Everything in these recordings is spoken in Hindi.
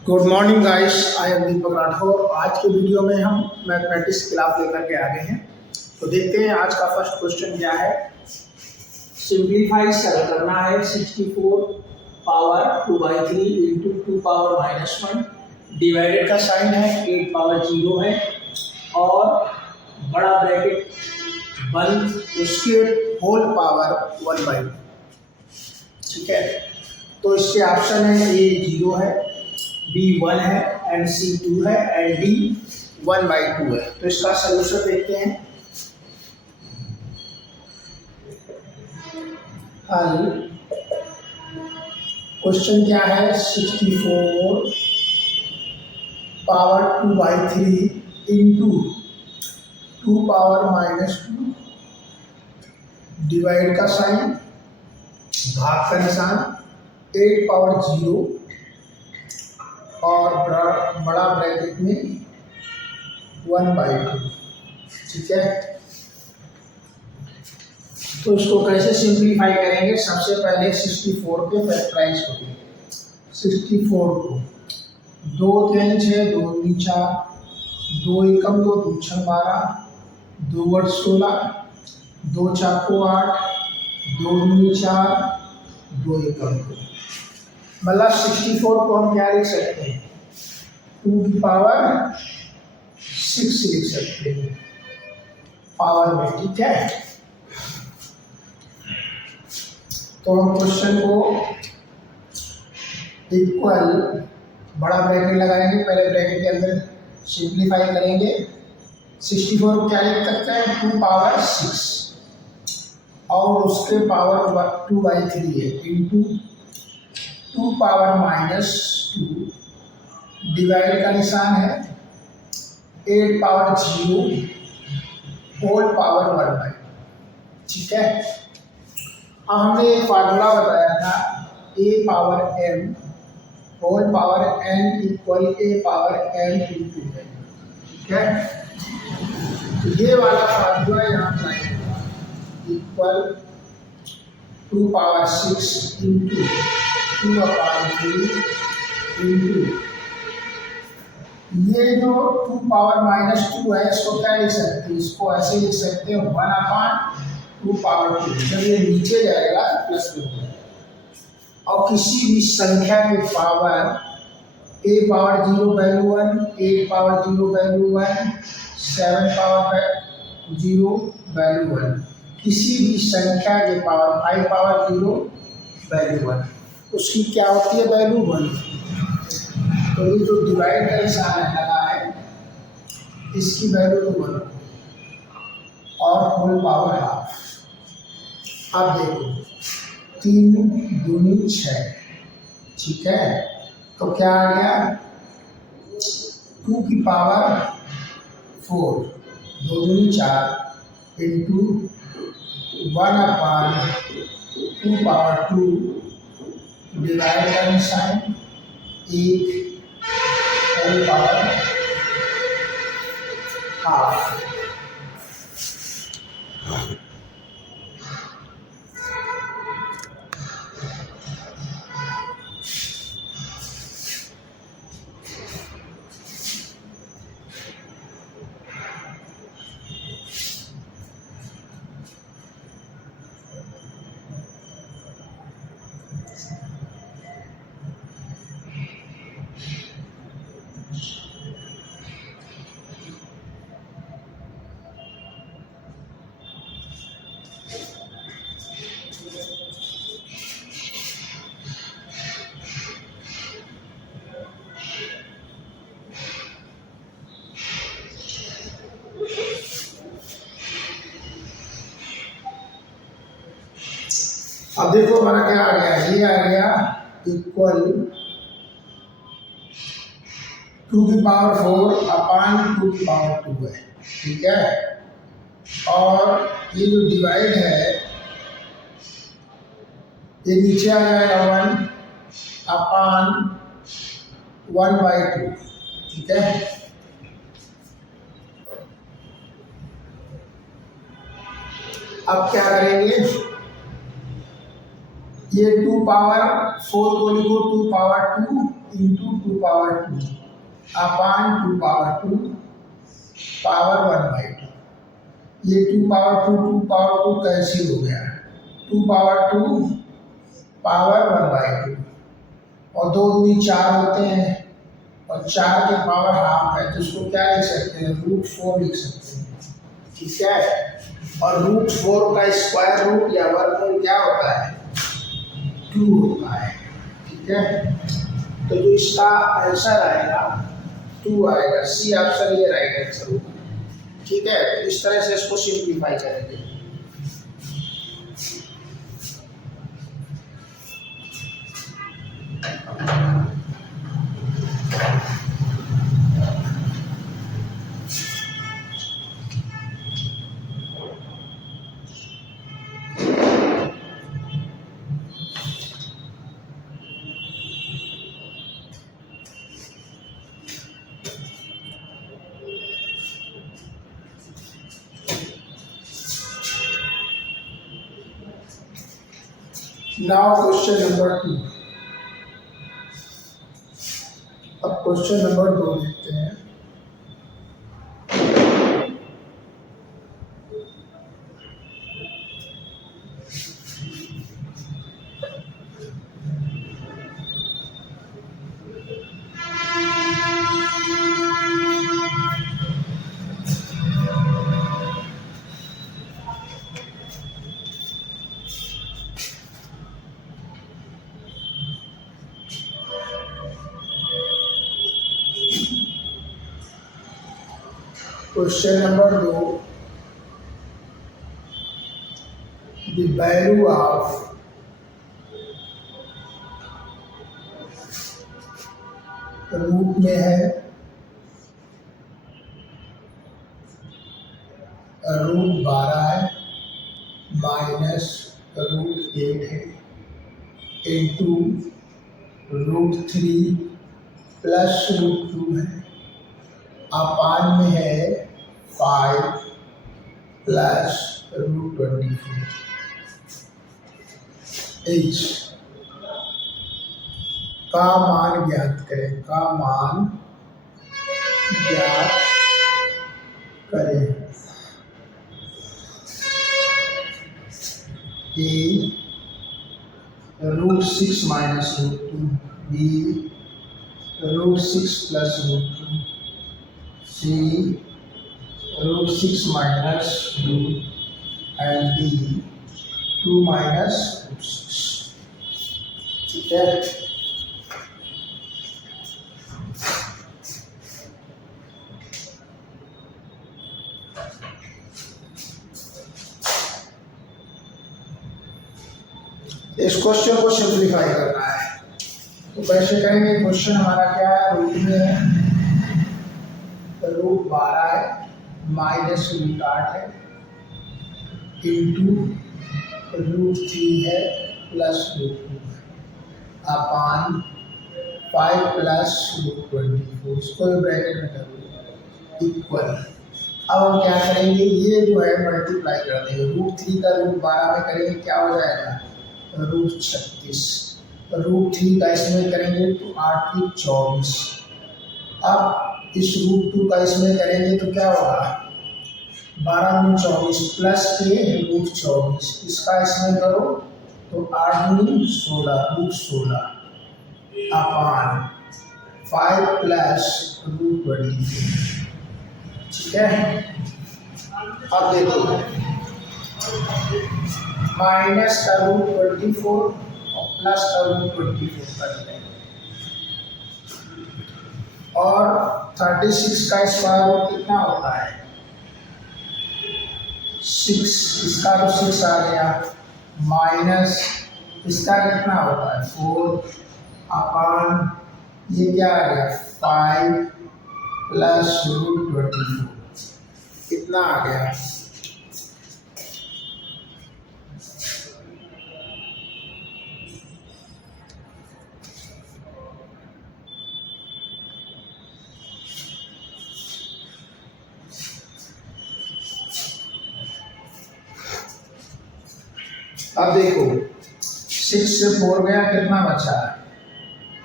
Good morning guys, I am Deepak Rathore. आज के वीडियो में हम मैथमेटिक्स क्लास लेकर के आ गए हैं। तो देखते हैं आज का फर्स्ट क्वेश्चन क्या है। सिंप्लीफाई सर करना है 64 पावर 2/3 इंटू 2 पावर -1। डिवाइडेड का साइन है 8 पावर 0 है और बड़ा ब्रैकेट बंद, उसके होल पावर 1/2। ठीक है, तो इसके ऑप्शन है ए 0 है, बी 1 है एंड सी 2 है एंड डी 1/2 है। तो इसका सलूशन देखते हैं। हल क्वेश्चन क्या है, 64 पावर 2/3 इंटू 2 पावर -2, डिवाइड का साइन, भाग का निशान, 8 पावर 0 और बड़ा ब्रैकेट में 1/2। ठीक है, तो इसको कैसे सिंप्लीफाई करेंगे। सबसे पहले 64 के फैक्टराइज करेंगे। 64 को 2 3 6 2 3 4, 2 एकम 2 2 6 12, 2 8 16, 2 4 8, 2 दूनी 4, 2 एकम 2। मतलब 64 को हम क्या लिख सकते हैं, 2 की पावर 6 लिख सकते हैं पावर में। ठीक है, तो हम क्वेश्चन को इक्वल बड़ा ब्रैकेट लगाएंगे, पहले ब्रैकेट के अंदर सिंप्लीफाई करेंगे। 64 को क्या लिख सकते हैं, 2 पावर 6 और उसके पावर 2/3 है इंटू 2 पावर -2, डिवाइड का निशान है 8 पावर 0 होल पावर 1/2। ठीक है, अब हमने एक फार्मूला बताया था a power m whole power n equal a power m into n। ठीक है, तो ये वाला फार्मूला यहाँ लाएंगे, इक्वल 2 पावर 6 इंटू 2/3 इंटू ये जो 2 पावर -2 है, इसको क्या लिख सकते हैं, इसको ऐसे लिख सकते हैं 1/2 पावर 2। जब ये नीचे जाएगा प्लस में हो जाएगा। और किसी भी संख्या के power a power 0 value 1, 8 power 0 value 1, 7 power 0 value 1, किसी भी संख्या के पावर 5 पावर 0 वैल्यू 1, उसकी क्या होती है, वैल्यू 1। तो ये जो डिवाइड का निशान लगा है, इसकी वैल्यू तो 1 और होल पावर हाफ। अब देखो 3 दूनी 6। ठीक है, तो क्या आ गया, 2 की पावर 4, 2 दूनी 4 इंटू 1/2 पावर 2, डिवाइड का निशान 1 होल पावर हाफ। अब देखो हमारा क्या आ गया, ये आ गया इक्वल 2 की पावर 4 अपान 2 की पावर 2 है। ठीक है, और ये जो डिवाइड है ये नीचे आ जाएगा 1 अपान 1/2। ठीक है, अब क्या करेंगे, ये 2 पावर 4 को लिखो 2 पावर 2 इंटू 2 पावर 2 अपान 2 पावर 2 पावर 1/2। ये 2 पावर 2 कैंसिल हो गया, 2 पावर 2 पावर 1/2 और 2 दूनी 4 होते हैं और 4 के पावर हाफ है, तो इसको क्या लिख सकते हैं, √4 लिख सकते हैं। ठीक है, और √4 का स्क्वायर रूट या वर्गमूल क्या होता है, 2 होता है। ठीक है, तो जो इसका आंसर आएगा 2 आएगा, सी ऑप्शन ये राइट आंसर होगा। ठीक है, तो इस तरह से इसको सिंप्लीफाई करेंगे। Now question number 2। अब क्वेश्चन नंबर 2 देखते हैं। Question number 2, the value of root में है √12 है माइनस √8 है इंटू √3 प्लस √2 है अपान में है 5 प्लस √24 h का मान ज्ञात करें, का मान ज्ञात करें। a √6 minus √2, b √6 plus √2, c √6 minus 2 and d 2 minus √6। ठीक है, इस क्वेश्चन को सिंप्लीफाई करना है तो कैसे करेंगे। क्वेश्चन हमारा क्या है, रूट में है √12 है माइनस √8 है इंटू √3 है प्लस √2 है अपान 5 प्लस √24, इसको ब्रैकेट में करो इक्वल। अब हम क्या करेंगे, ये जो है मल्टीप्लाई कर देंगे, √3 का √12 में करेंगे क्या हो जाएगा, √36, √3 का इसमें करेंगे तो 8 की 24। अब इस √2 का इसमें करेंगे तो क्या होगा, 12 में 24 प्लस के √24, इसका इसमें करो तो 8 में 16 √16 अपान 5 प्लस √24। ठीक है, अब देखो माइनस का √24 और प्लस का √24 कर देंगे और 36 का स्क्वायर रूट कितना होता है, 6, इसका तो 6 आ गया माइनस इसका कितना होता है 4 अपान ये क्या आ गया 5 प्लस √24 कितना आ गया, अब देखो 6 से 4 गया कितना बचा,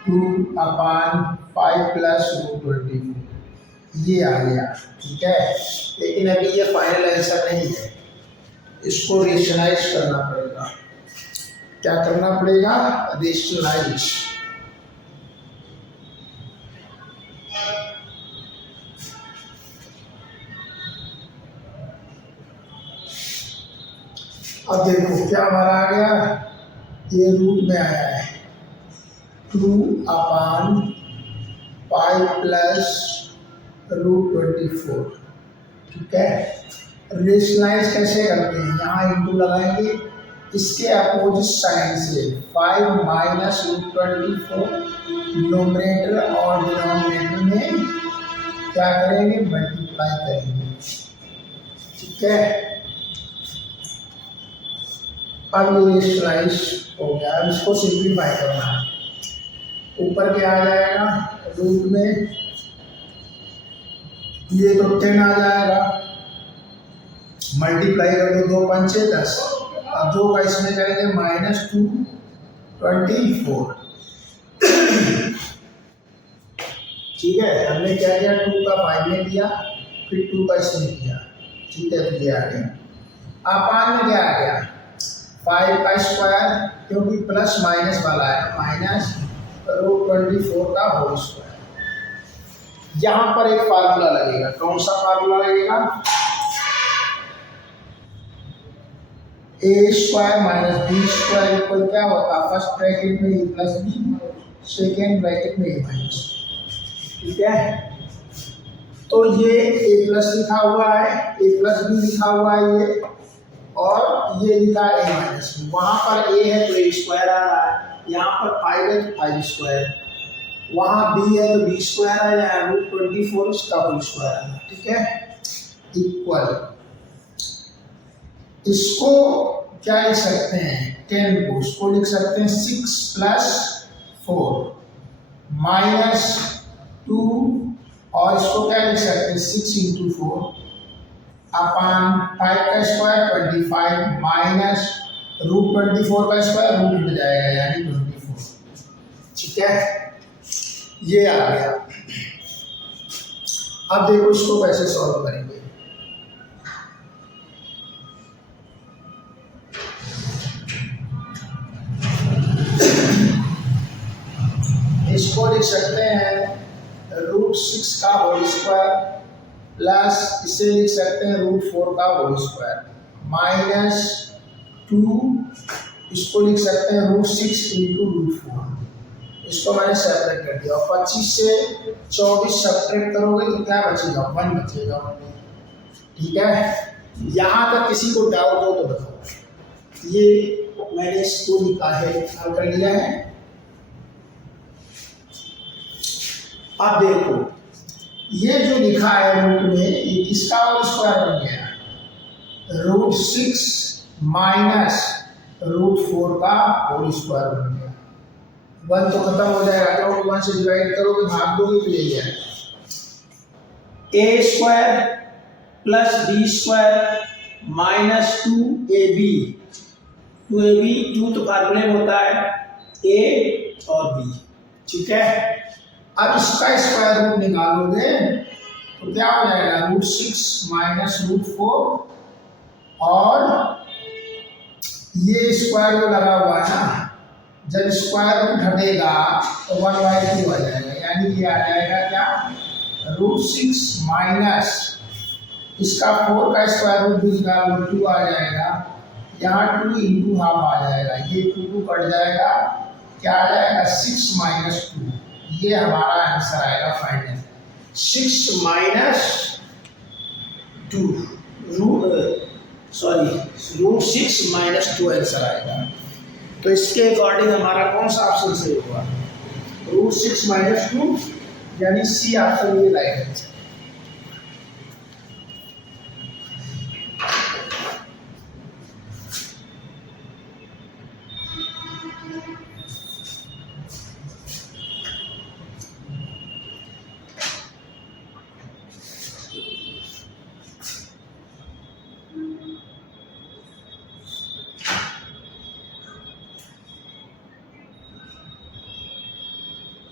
2/5 + √24 ये आ गया। ठीक है, लेकिन अभी ये फाइनल आंसर नहीं है, इसको रेशनलाइज करना पड़ेगा। क्या करना पड़ेगा? रेशनलाइज। अब देखो क्या हमारा आ गया, ये रूट में आया है 2/5 + √24। ठीक है, रेशनलाइज कैसे करते हैं? यहाँ इंटू लगाएंगे, इसके अपोजिट साइन से 5 - √24 नोमिनेटर और डिनोमिनेटर में क्या करेंगे? मल्टीप्लाई करेंगे। ठीक है, अब ये रेशनलाइज हो गया। अब इसको सिंप्लीफाई करना है। ऊपर क्या आ जाएगा? रूट में ये तो 10 आ जाएगा, मल्टीप्लाई कर दो, 2 पंचे 10, अब 2 का इसमें करेंगे -224। ठीक है, हमने क्या किया? 2 का 5 में किया, फिर 2 का इसमें किया। ठीक है, तो ये आ गया। अपान में क्या आ गया? 5 का स्क्वायर, क्योंकि प्लस माइनस वाला है, -√24 का होल स्क्वायर। यहाँ पर एक फार्मूला लगेगा। कौन सा फार्मूला लगेगा? a² - b² क्या होता है? फर्स्ट ब्रैकेट में a + b, सेकेंड ब्रैकेट में a - ठीक है, तो ये a+ लिखा हुआ है, a + b लिखा हुआ है ये, और ये लिखा है a - वहाँ पर a है तो a² आ रहा है, यहाँ पर 5 है तो 5², वहाँ b है तो b² आ जाएगा, √24 उसका होल स्क्वायर आ रहा है। ठीक है, इक्वल, इसको क्या लिख सकते हैं? 10 को इसको लिख सकते हैं 6 + 4 -2, और इसको क्या लिख सकते हैं? 6 × 4 अपान 5 का स्क्वायर 25 -√24 का स्क्वायर रूट मिल जाएगा, यानी 24। ठीक है, ये आ गया। अब देखो इसको कैसे सॉल्व करेंगे। इसको लिख सकते हैं √6 का होल स्क्वायर प्लस इसे लिख सकते हैं √4 का होल स्क्वायर -2, इसको लिख सकते हैं √6 × √4। इसको मैंने सेपरेट कर दिया, और 25 से 24 सेपरेट करोगे तो क्या बचेगा? 1 बचेगा। ठीक है, यहाँ तक किसी को डाउट हो तो बताओ। ये मैंने इसको लिखा है, हल कर लिया है। अब देखो ये जो लिखा है रूट में, ये किसका होल स्क्वायर बन गया? √6 - √4 का होल स्क्वायर बन गया। 1 तो खत्म हो जाएगा, क्योंकि 1 से डिवाइड करोगे भाग दोगे तो यही है। a² + b² -2ab, 2 तो फार्मूले में होता है a और b। ठीक है, अब इसका स्क्वायर रूट निकालोगे तो क्या हो जाएगा? √6 - √4, और ये स्क्वायर जो लगा हुआ है ना, जब स्क्वायर रूट हटेगा तो 1/2 आ जाएगा, यानी ये आ जाएगा क्या? √6 माइनस इसका 4 का स्क्वायर रूट भी निकाल लो, 2 आ जाएगा, यहाँ 2 × ½ आ जाएगा, ये 2 कट जाएगा, क्या आ जाएगा? 6 - 2। ये हमारा आंसर आएगा फाइनल। 6 - 2 √6 - 2 आंसर आएगा। तो इसके अकॉर्डिंग हमारा कौन सा ऑप्शन सही होगा? √6 - 2, यानी सी ऑप्शन ये राइट आंसर।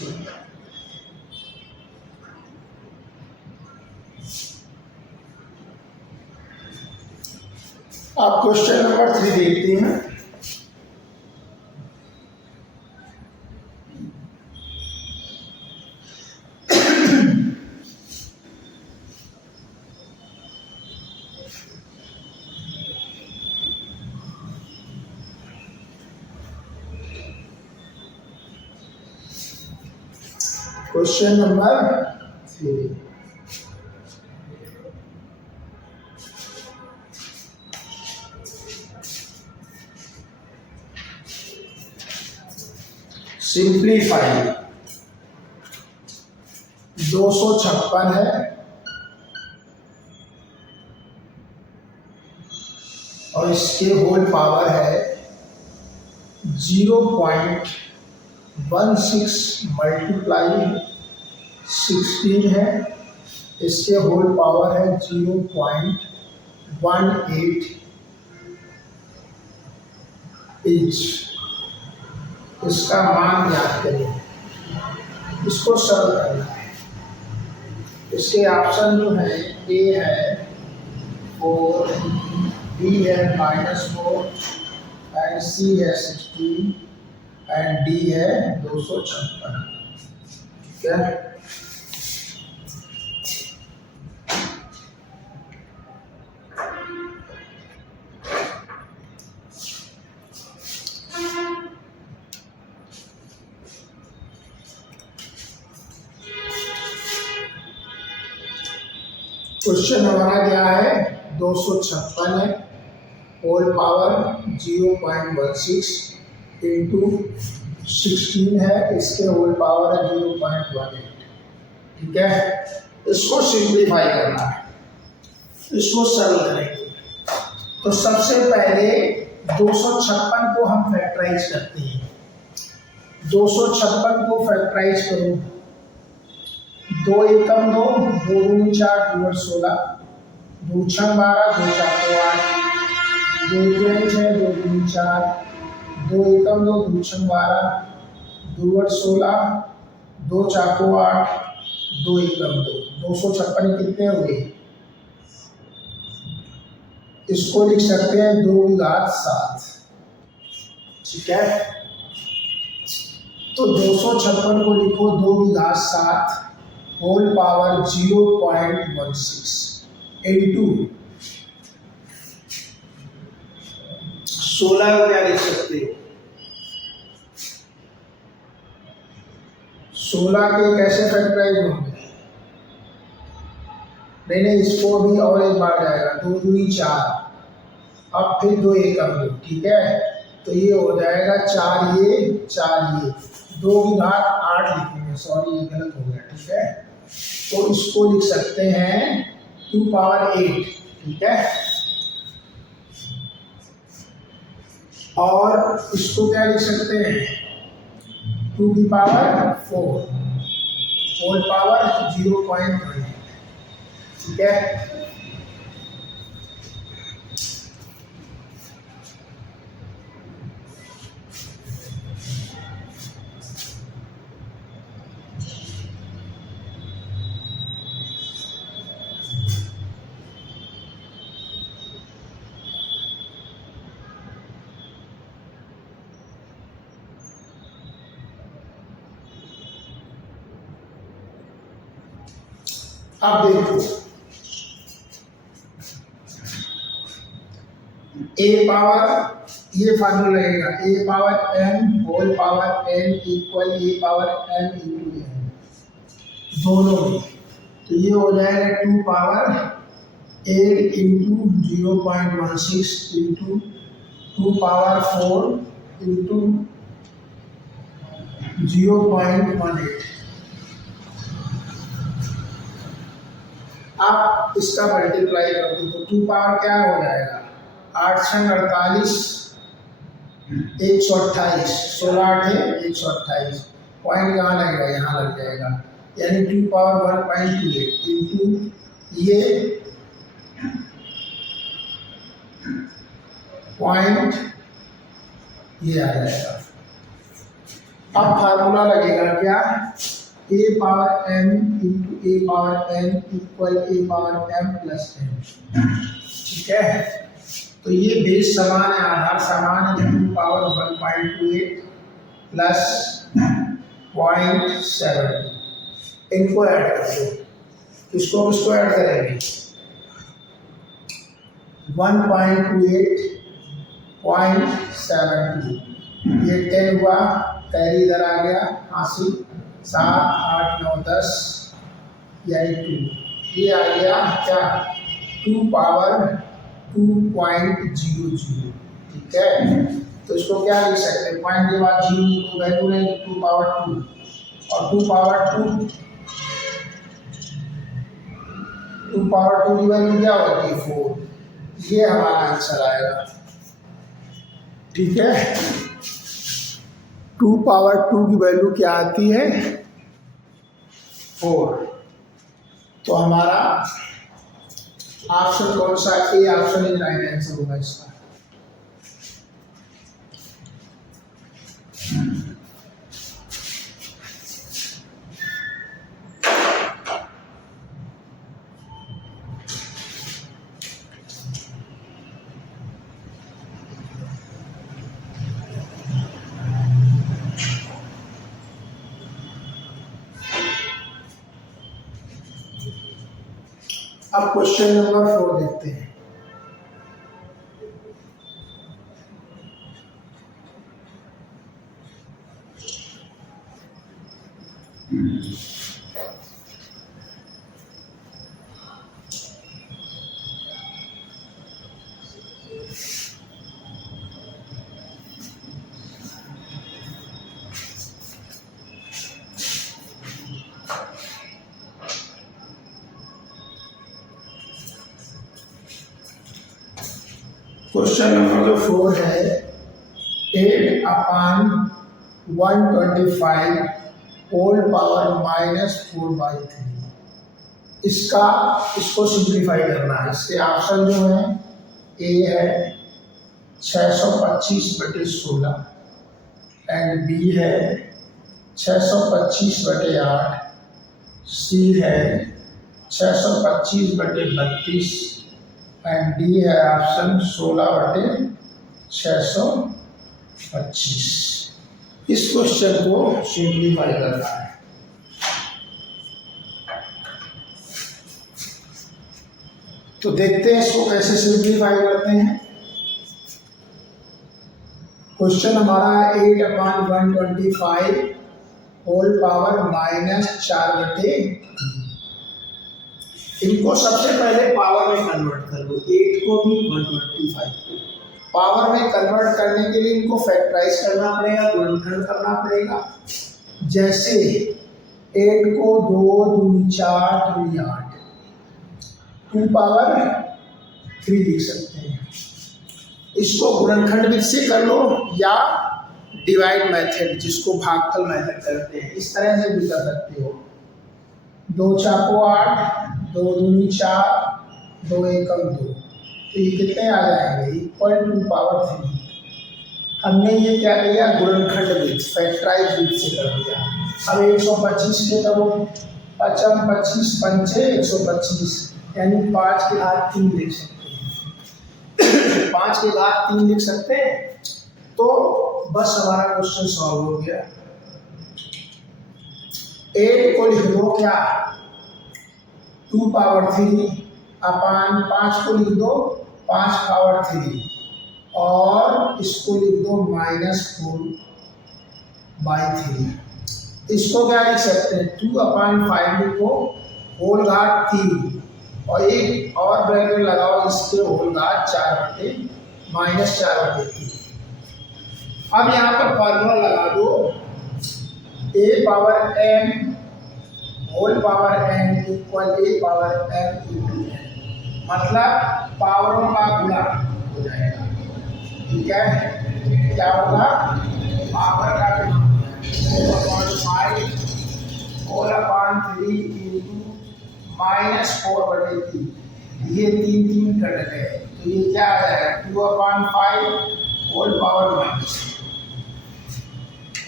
आप क्वेश्चन नंबर 3 देखते हैं। क्वेश्चन नंबर 3, सिंप्लीफाई 256 है और इसके होल पावर है 0.16 मल्टीप्लाई 16 है, इसके होल पावर है 0.18 इंच। इसका मान ज्ञात करें, इसको सरल करना है। इसके ऑप्शन जो है ए है 4, बी है -4 एंड सी है 16 एंड डी है 256। ठीक है, क्वेश्चन हमारा क्या है 256 है, होल पावर 0.16 इंटू 16 है, इसके होल पावर है 0.18। ठीक है, इसको सिंप्लीफाई करना है, इसको सरल करेंगे। तो सबसे पहले 256 को हम फैक्टराइज करते हैं। 256 को फैक्टराइज करो, 2 एकम 2, 2 दूनी 4, 2 8 16, 2 छंग 12, 2 4 8, 2 3 6, 2 दूनी 4, 2 एकम 2, 2 छंग 12, 2 8 16, 2 4 8, 2 एकम 2, 256 कितने हुए? इसको लिख सकते हैं 2 की घात 7। ठीक है, तो 256 को लिखो 2 की घात 7 होल पावर 0.16 इंटू 16 को क्या लिख सकते हो? 16 के कैसे फैक्टराइज होंगे? नहीं, इसको भी और एक बार जाएगा, 2 दूनी 4, अब फिर 2 एकम 2। ठीक है, तो ये हो जाएगा 4 ये 2 की घात 8 लिखेंगे, सॉरी ये गलत हो गया। ठीक है, तो इसको लिख सकते हैं 2 पावर 8। ठीक है, और इसको क्या लिख सकते हैं 2 की पावर 4 होल पावर 0.1। ठीक है, अब देखो ए पावर, ये फार्मूला रहेगा ए power m whole power n equal ए पावर m इंटू n दोनों में, तो ये हो जाएगा 2 power 8 into 0.16 into 2 power 4 into 0.18। आप इसका मल्टीप्लाई कर दो तो 2 पावर क्या हो जाएगा 8 छंग 48, 128, 16 8 है 128, पॉइंट कहाँ लगेगा यहाँ लग जाएगा, यानी 2 पावर 1.28 इंटू ये पॉइंट ये आ जाएगा अब फार्मूला लगेगा क्या, ए पावर एम इंटू ए पावर एन इक्वल ए पावर एम प्लस एन। ठीक है, तो ये बेस समान है, आधार समान है, तो 2 पावर 1.28 प्लस 0.7, इनको ऐड कर दो। किसको किसको ऐड करेंगे, 1.28 0.72, ये 10 हुआ, कैरी इधर आ गया, 80, 7 8 9 10 यानी 2, ये आ गया क्या 2 पावर 2.00। ठीक है, तो इसको क्या लिख सकते हैं, पॉइंट के बाद 0 को वैल्यू लेंगे 2 पावर 2, और 2 पावर 2 की वैल्यू क्या होती है 4, ये हमारा आंसर आएगा। ठीक है, 2 पावर 2 की वैल्यू क्या आती है 4, तो हमारा ऑप्शन कौन सा, A option is right answer होगा इसका। अब क्वेश्चन नंबर 4 देखते हैं। क्वेश्चन नंबर जो 4 है, 8/125 होल पावर -4/3, इसको सिंप्लीफाई करना है। इसके ऑप्शन जो है, ए है 625/16 एंड बी है 625/8, सी है 625/32 एंड डी है ऑप्शन 16/625। इस क्वेश्चन को सिंप्लीफाई करना है। तो देखते हैं इसको कैसे सिंप्लीफाई करते हैं। क्वेश्चन हमारा है 8/125 होल पावर -4/3। इनको सबसे पहले पावर में कन्वर्ट कर दो, 8 को भी 125 को। पावर में कन्वर्ट करने के लिए इनको फैक्टराइज करना पड़ेगा, गुणनखंड करना पड़ेगा। जैसे 8 को 2 दूनी 4 दूनी 8, 2 पावर 3 लिख सकते हैं। इसको गुणनखंड विधि से कर लो या डिवाइड मेथड, जिसको भागफल मेथड करते हैं, इस तरह से भी कर सकते हो। 2 4 8, 2 दूनी 4, 2 एकम 2, तो ये कितने आ जाएंगे, इक्वल 2 पावर 3। हमने ये क्या किया, गुणनखंड विधि, फैक्टराइज विधि से कर दिया। अब 125 के करो, 55 25 पंचे 125, यानी 5 के घात 3 लिख सकते हैं। 5 के घात 3 लिख सकते हैं, तो बस हमारा क्वेश्चन सॉल्व हो गया। 8 को लिख दो क्या 2 पावर 3 अपान 5 को लिख दो 5 पावर 3, और इसको लिख दो -4/3। इसको क्या लिख सकते हैं, 2/5 लिखो होल घात 3, और एक और ब्रैकेट लगाओ इसके होल घात 4/-4/3। अब यहाँ पर फॉर्मूला लगा दो, a power m whole power n equal a power m into n, मतलब पावरों का गुणा हो जाएगा। ठीक है, क्या होगा, पावर का गुणा 4/5 होल अपान 3 इंटू -4/3, ये 3 कट गए, तो ये क्या आ जाएगा 2/5 होल पावर -।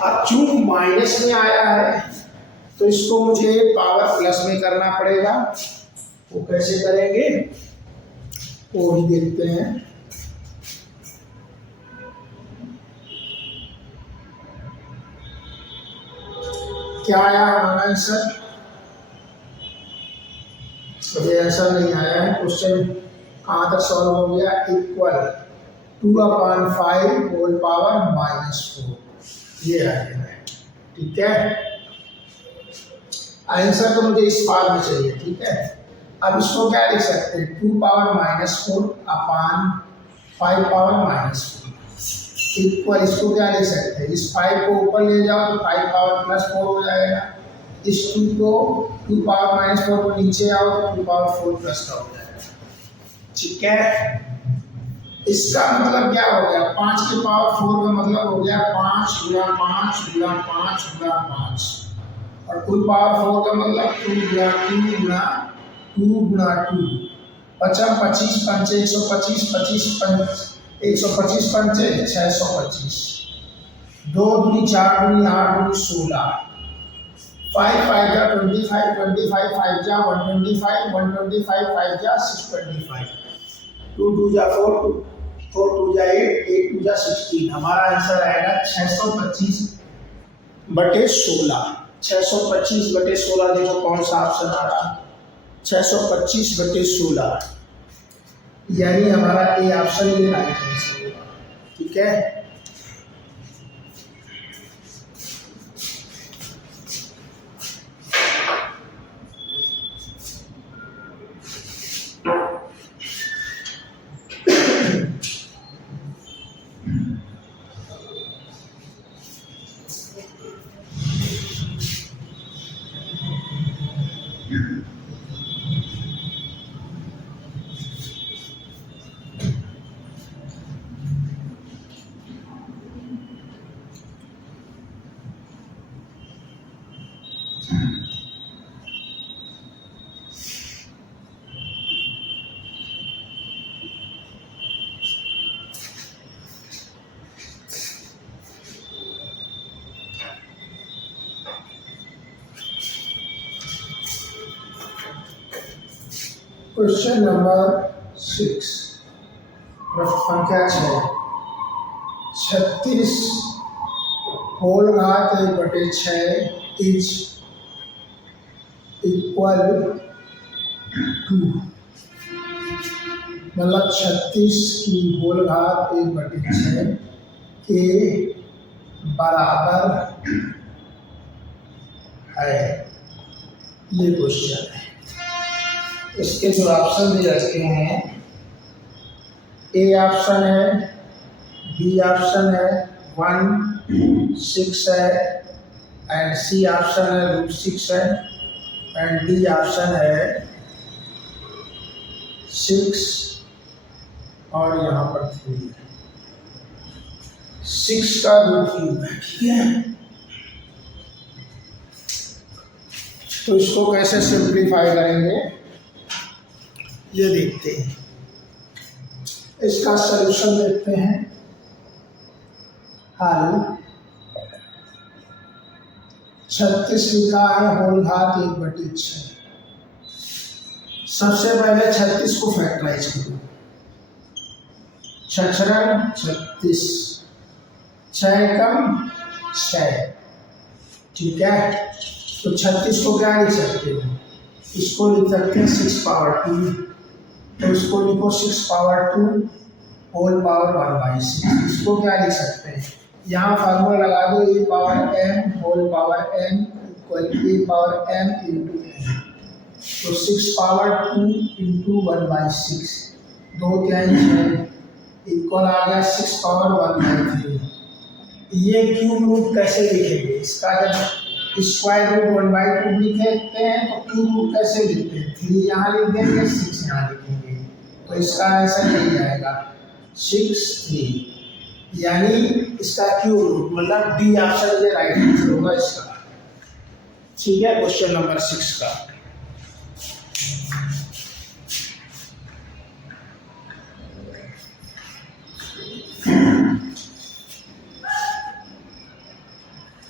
अब चूंकि माइनस में आया है तो इसको मुझे पावर प्लस में करना पड़ेगा। वो कैसे करेंगे वो भी देखते हैं। क्या आया हमारा आंसर? मुझे आंसर नहीं आया है। क्वेश्चन कहाँ तक सॉल्व हो गया? इक्वल 2/5 होल पावर -4, ये आ गया है। ठीक है, आंसर तो मुझे इस पावर में चाहिए। ठीक है, अब इसको क्या लिख सकते हैं? 2 पावर -4 अपान 5 पावर -4 इक्वल, इसको क्या लिख सकते हैं? इस 5 को ऊपर ले जाओ तो 5 पावर +4 हो जाएगा। इस 2 को 2 पावर -4 को नीचे आओ तो 2 पावर 4 प्लस का हो जाएगा। ठीक है, इसका मतलब क्या हो गया? 5 की पावर 4 का मतलब हो गया 5 गुणा 5 गुणा 5 गुणा 5, और 2 पावर 4 का मतलब 2 गुणा 2 गुणा 2 गुणा 2। 55 25 पंचे 125 25 पंच 125 पंचे 625, 2 दूनी 4 दूनी 8 दूनी 16, 5 5 जा 25 25 5 जा 125 125 5 जा 625, 2 2 जा 4 4 2 जा 8 8 2 जा 16। हमारा आंसर आएगा 625 बटे 16। 625 बटे 16 देखो कौन सा ऑप्शन आ रहा? 625 बटे 16, यानी हमारा ए ऑप्शन ये राइट आंसर होगा। ठीक है, क्वेश्चन नंबर 6 संख्या 6, 36 होल घात 1/6 इज इक्वल टू, मतलब 36 की होल घात 1/6 के बराबर है। ये क्वेश्चन है। इसके जो ऑप्शन दे रखे हैं, ए ऑप्शन है, बी ऑप्शन है 1 6 है, एंड सी ऑप्शन है √6 है, एंड डी ऑप्शन है 6 और यहाँ पर 3 है। 6 का √3 है। ठीक है, तो इसको कैसे सिंप्लीफाई करेंगे ये देखते हैं। इसका सलूशन देखते हैं। हल 36 लिखा है होल घात 1/6। सबसे पहले 36 को फैक्टराइज करो। 6 36, 6 कम 6। ठीक है, तो 36 को क्या लिख सकते हो? इसको लिख सकते हैं 6 पावर 2, तो इसको लिखो 6 पावर 2 होल पावर 1/6। इसको क्या लिख सकते हैं? यहाँ फार्मूला लगा दो, ए power m whole power n equal ए पावर m इंटू n। तो 6 पावर 2 इंटू 1/6, 2 3 6 इक्वल आ गया 6 पावर 1/3। ये क्यूब रूट कैसे लिखेंगे? इसका जब स्क्वायर रूट 1/2 लिखते हैं तो क्यूब रूट कैसे लिखते हैं? 3 यहाँ लिख देंगे, 6 यहाँ लिखेंगे, तो इसका आंसर यही आएगा 6 3, यानी इसका क्यूब रूट मतलब डी ऑप्शन ये राइट आंसर होगा इसका। ठीक है, क्वेश्चन नंबर 6 का।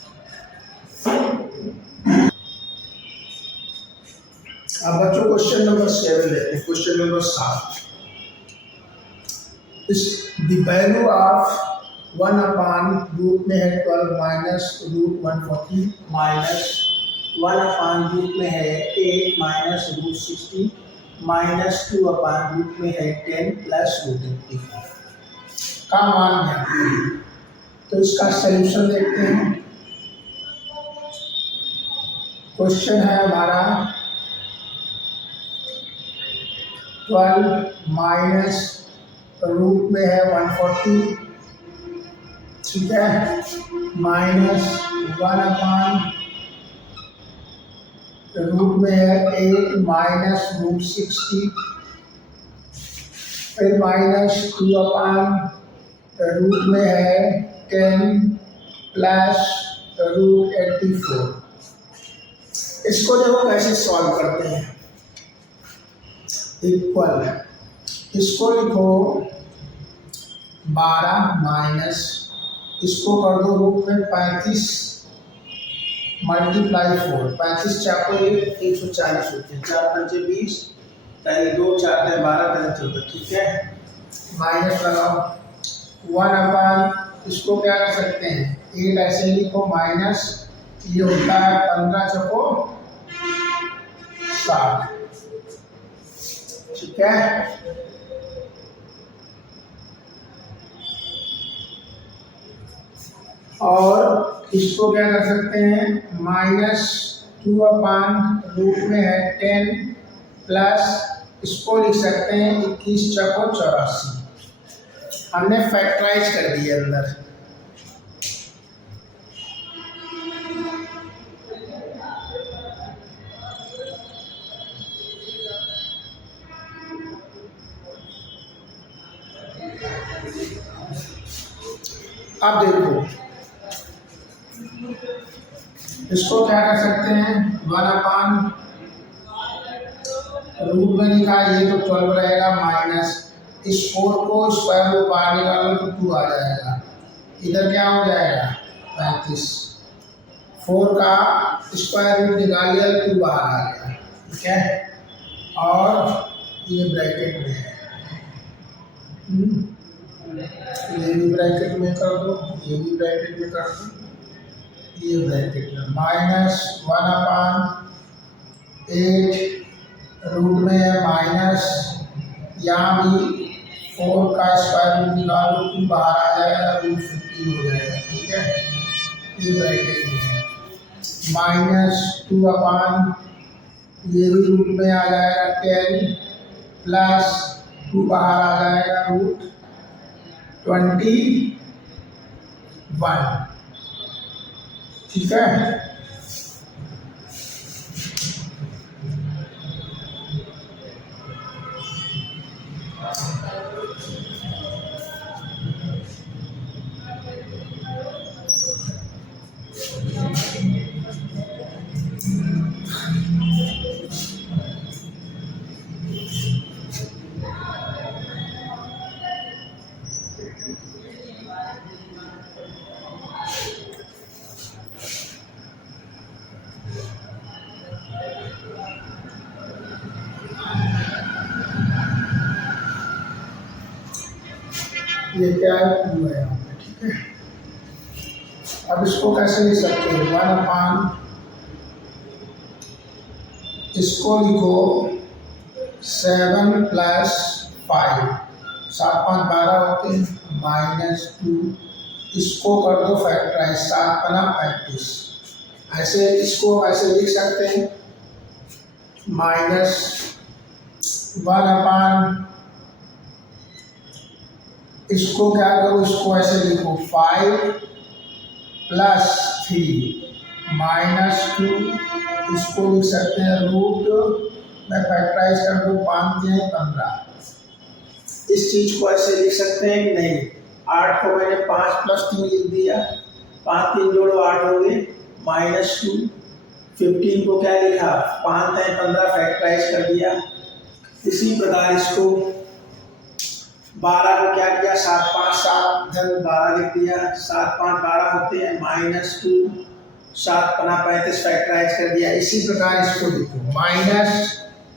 अब बच्चों क्वेश्चन नंबर 7 लेते हैं। क्वेश्चन नंबर 7 इस the value of 1 upon root में है 12 minus root 140 minus 1 upon root में है 8 minus root 60 minus 2 upon root में है 10 प्लस रूट 84 का मान है। तो इसका सलूशन देखते हैं। क्वेश्चन है हमारा 12 माइनस रूट में है 140, ठीक है, माइनस 1 अपॉन रूट में है 8 माइनस रूट 60, फिर माइनस 2 अपॉन रूट में है 10 प्लस रूट 84। इसको देखो कैसे सॉल्व करते हैं। इक्वल, इसको लिखो 12 माइनस, इसको कर दो रूट में 35 मल्टीप्लाई 4, 35 चाको 140 होते हैं, 4 पंचे 20, पहले 2 4 12 पहले 14, ठीक है। माइनस लगाओ 1 अपॉन, इसको क्या कर सकते हैं 8 ऐसे लिखो माइनस, ये होता है 15 चको 60, ठीक है। और इसको क्या कर सकते हैं माइनस 2 अपॉन रूट में है 10 प्लस, इसको लिख सकते हैं 21 चको 84। हमने फैक्टराइज कर दिया अंदर। अब देखो इसको क्या कर सकते हैं 1 अपॉन रूट में लिखा, ये तो 12 रहेगा, माइनस इस 4 को स्क्वायर रूट बाहर निकालो तो 2 आ जाएगा, इधर क्या हो जाएगा 35, 4 का स्क्वायर रूट निकाल लिया तो 2 बाहर आ गया, ठीक है। और ये ब्रैकेट में है, ये भी ब्रैकेट में कर दो, ये भी ब्रैकेट में कर दो, ये ब्रैकेट में माइनस 1 अपॉन 8 रूट में है माइनस, यहाँ भी 4 का स्क्वायर रूट निकालो तो बाहर आ जाएगा, रूट 50 हो जाएगा, ठीक है। ये ब्रैकेट में है माइनस 2 अपॉन, ये भी रूट में आ जाएगा 10 प्लस 2 बाहर आ जाएगा रूट 21, ठीक है। ये क्या है 2 है यहाँ पे, ठीक है। अब इसको कैसे लिख सकते हैं 1 अपॉन, इसको लिखो 7 प्लस 5, 7 5 12 होते हैं, माइनस 2, इसको कर दो फैक्टराइज, 7 बना 35, ऐसे इसको ऐसे लिख सकते हैं माइनस 1 अपॉन, इसको क्या करो इसको ऐसे लिखो 5 प्लस 3 माइनस 2, इसको लिख सकते हैं रूट में फैक्टराइज कर दो, 5 हैं 15। इस चीज को ऐसे लिख सकते हैं कि नहीं, 8 को मैंने 5 प्लस 3 लिख दिया, 5 3 जोड़ो 8 हो गए, माइनस 2, 15 को क्या लिखा 5 हैं 15 फैक्टराइज कर दिया। इसी प्रकार इसको 12 को क्या किया 7 5 7 धन 12 लिख दिया, 7 5 12 होते हैं, माइनस 2, 7 5 35 फैक्टराइज कर दिया। इसी प्रकार इसको लिखो माइनस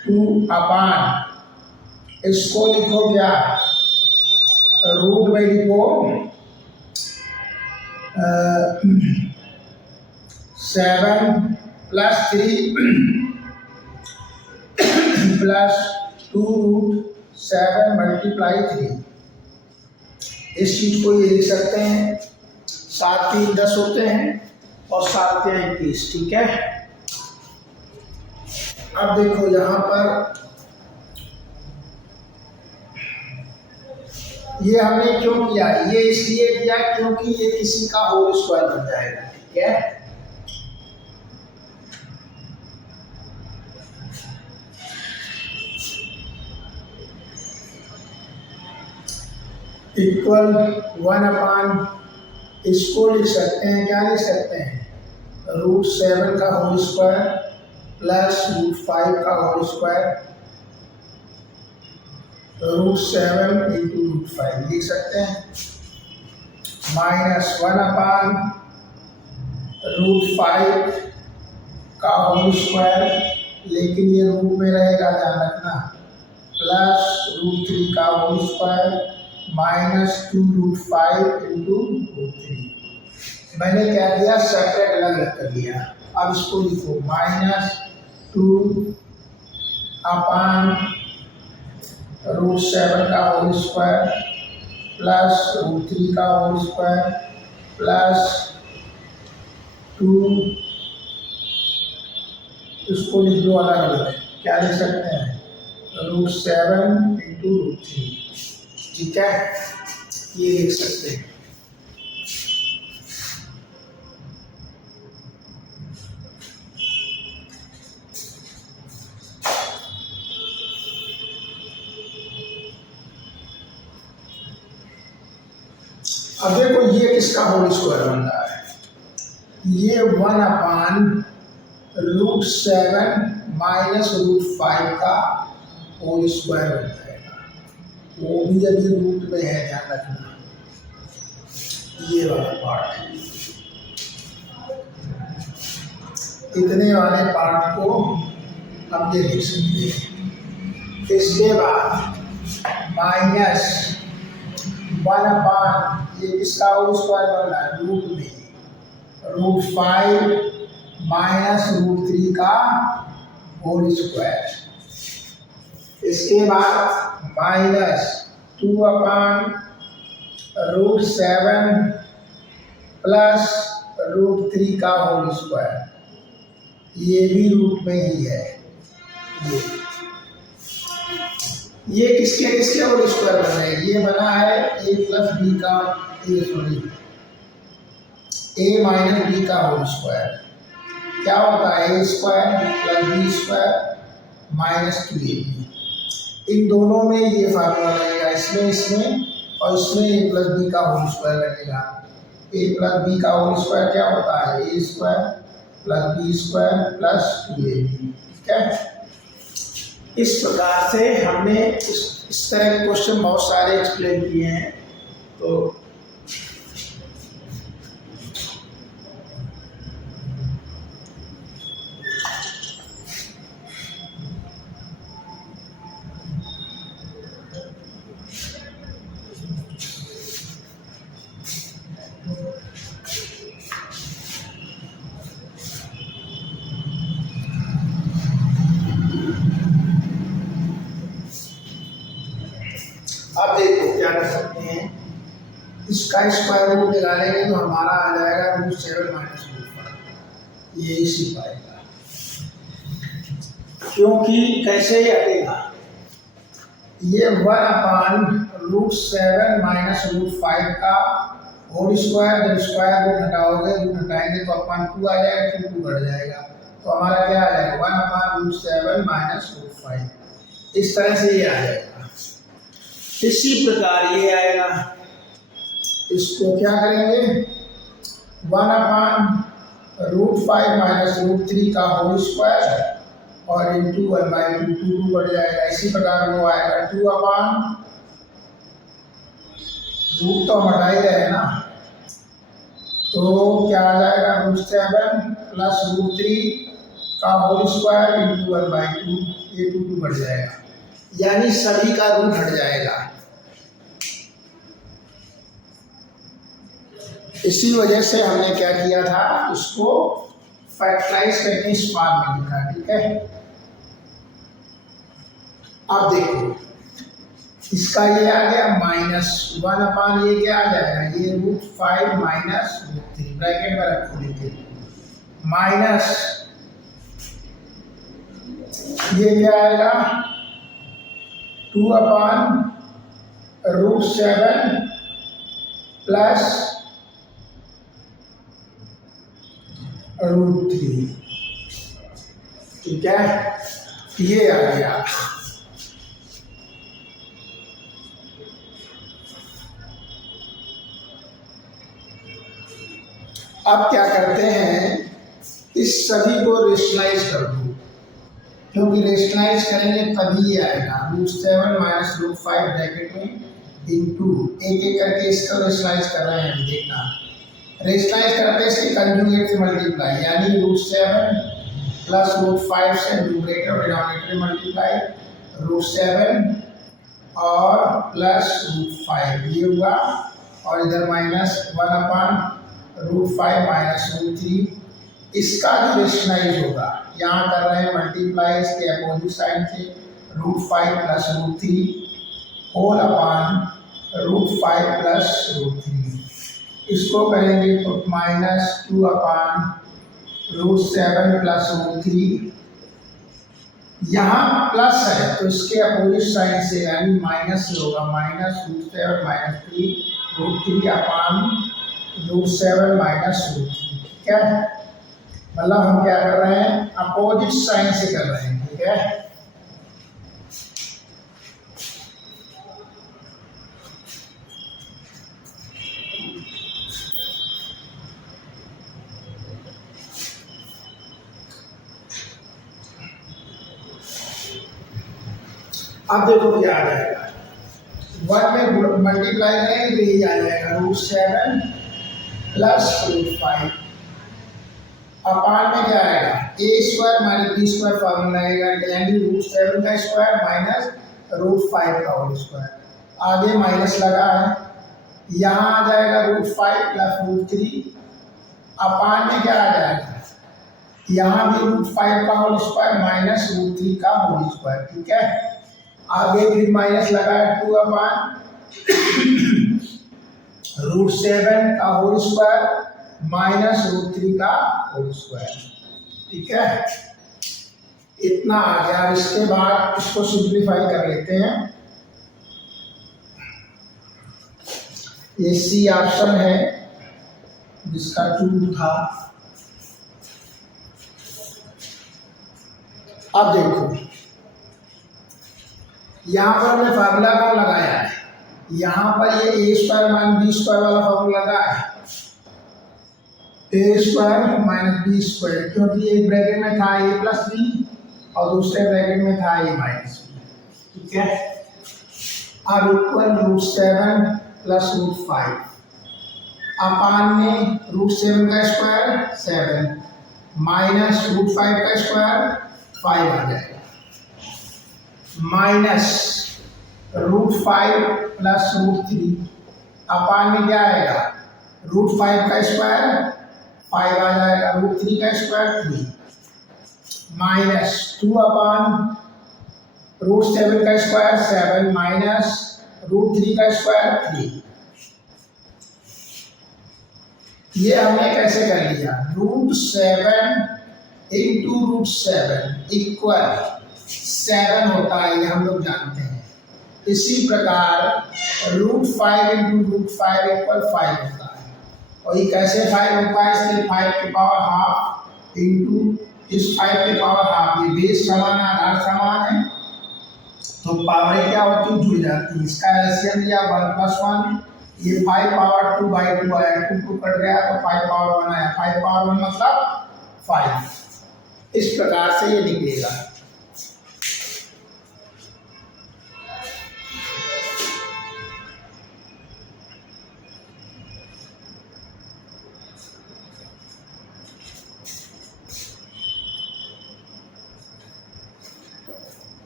2/, इसको लिखो क्या, रूट में लिखो 7 + 3 + 2√7 × 3। इस चीज को ये लिख सकते हैं, 7 3 10 होते हैं और 7 3 21, ठीक है। अब देखो यहाँ पर ये हमने क्यों किया, ये इसलिए किया क्योंकि ये किसी का होल स्क्वायर बन जाएगा, ठीक है। इक्वल 1/, इसको लिख सकते हैं, क्या लिख सकते हैं, √7 का होल स्क्वायर प्लस √5 का होल स्क्वायर, √7 × √5 लिख सकते हैं, -1/√5 का होल स्क्वायर, लेकिन ये रूट में रहेगा, ध्यान रखना, प्लस √3 का होल स्क्वायर -2√5 × √3। मैंने क्या किया, सेपरेट अलग अलग कर दिया। अब इसको लिखो -2/√7 का होल स्क्वायर प्लस √3 का होल स्क्वायर प्लस 2, इसको लिख दो अलग अलग, क्या लिख सकते हैं, √7 × √3, ठीक है, ये लिख सकते हैं। अब देखो ये किसका होल स्क्वायर बन रहा है, ये 1/√7 -√5 का होल स्क्वायर बन जाएगा, वो भी अभी रूट में है, ध्यान रखना, ये वाला पार्ट है। इतने वाले पार्ट को हम ये लिख सकते हैं। इसके बाद -1/, ये किसका होल स्क्वायर बन रहा है, रूट में, √5 -√3 का होल स्क्वायर। इसके बाद -2/√7 प्लस √3 का होल स्क्वायर, ये भी रूट में ही है। ये किसके किसके होल स्क्वायर बना है, ये बना है a + b का, a - b का होल स्क्वायर, क्या होता है, a² + b² -2ab। इन दोनों में ये फार्मूला लगेगा, इसमें और इसमें a + b का होल स्क्वायर लगेगा। a + b का होल स्क्वायर क्या होता है, a² + b² + 2ab, ठीक है। इस प्रकार से हमने इस तरह के क्वेश्चन बहुत सारे एक्सप्लेन किए हैं। तो अब देखो क्या कर सकते हैं, इसका स्क्वायर रूट निकालेंगे तो हमारा आ जाएगा √7 - √5, ये इसी पाएगा, क्योंकि कैसे ही हटेगा, ये 1/√7 - √5 का होल स्क्वायर, जब स्क्वायर रूट हटाओगे, रूट हटाएंगे तो अपन 2 आ जाएगा, 2 बढ़ जाएगा, तो हमारा क्या आ जाएगा, 1/√7 - √5, इस तरह से ये आ जाएगा। इसी प्रकार ये आएगा, इसको क्या करेंगे, 1/√5 - √3 का होल स्क्वायर और इंटू 1/2, 2 बढ़ जाएगा। इसी प्रकार वो आएगा 2/, रूट तो हम हटा ही रहे ना, तो क्या आ जाएगा, √7 + √3 का होल स्क्वायर इंटू 1/2, ये 2 बढ़ जाएगा, यानी सभी का रूट हट जाएगा। इसी वजह से हमने क्या किया था, इसको फैक्टराइज करके इस फॉर्म में लिखा। ठीक है, अब देखो इसका ये आ गया -1 ये क्या आ जाएगा, ये √5 माइनस √3 ब्रैकेट में रखो लेके, माइनस ये क्या आएगा 2/√7 प्लस √3। ठीक है, ये आ गया। अब क्या करते हैं, इस सभी को रेशनलाइज कर दो, क्योंकि रेशनलाइज करेंगे तभी ये आएगा √7 माइनस √5 ब्रैकेट में इंटू, एक एक करके इसको रेशनलाइज कर रहे हैं। देखना, रेशनलाइज करते हैं इसके कंजुगेट से मल्टीप्लाई, यानी √7 प्लस √5 से न्यूमरेटर और डिनोमिनेटर मल्टीप्लाई, √7 और प्लस √5 ये हुआ, और इधर -1/√5 माइनस √3, इसका भी रेशनलाइज होगा। यहाँ कर रहे हैं मल्टीप्लाई इसके अपोजिट साइड से, √5 प्लस √3 होल अपान √5 प्लस √3, इसको करेंगे तो -2/√7 प्लस √3, यहाँ प्लस है तो इसके अपोजिट साइड से यानी माइनस से होगा, -√7 माइनस 3 अपान √7 माइनस √3। ठीक है, मतलब हम क्या कर रहे हैं, अपोजिट साइन से कर रहे हैं। ठीक है, अब देखो क्या आ जाएगा, 1 में मल्टीप्लाई करेंगे तो यही आ जाएगा √7 प्लस √5 अपान में क्या आएगा, a² माइनस b² फॉर्मूला आएगा, यानी √7 का स्क्वायर माइनस √5 का होल स्क्वायर, आगे माइनस लगा है, यहाँ आ जाएगा √5 प्लस √3 अपान में क्या आ जाएगा, यहाँ भी √5 का होल स्क्वायर माइनस √3 का होल स्क्वायर। ठीक है, आगे भी माइनस लगा है, 2/√7 का होल स्क्वायर माइनस √3 का होल स्क्वायर। ठीक है, इतना आ गया। इसके बाद इसको सिंप्लीफाई कर लेते हैं, ये सी ऑप्शन है जिसका 2 था। अब देखो यहाँ पर हमने फार्मूला कौन लगाया है, यहाँ पर ये a² माइनस b² वाला फार्मूला लगा है, a² माइनस b², क्योंकि एक ब्रैकेट में था a प्लस b और दूसरे ब्रैकेट में था a माइनस b। ठीक है, अब इक्वल √7 प्लस √5 अपान में √7 का स्क्वायर 7 माइनस √5 का स्क्वायर 5 आ जाएगा, माइनस √5 प्लस √3 अपान में क्या आएगा, √5 का स्क्वायर 5 आ जाएगा, √3 का स्क्वायर 3 माइनस 2/√7 का स्क्वायर 7 माइनस √3 का स्क्वायर 3। ये हमने कैसे कर लिया, √7 इंटू √7 इक्वल 7 होता है, ये हम लोग जानते हैं। इसी प्रकार √5 इंटू √5 इक्वल 5 होता है, और ये कैसे 5 होता है, इसलिए 5 के पावर हाफ इंटू इस 5 के पावर हाफ, ये बेस समान है, आधार समान है, तो पावर क्या होती है, जुड़ जाती है। इसका एलसीएम लिया 1 + 1, ये 5 पावर 2/2 आया, 2 कट गया तो 5 पावर 1 आया, 5 पावर 1 मतलब 5। इस प्रकार से ये निकलेगा।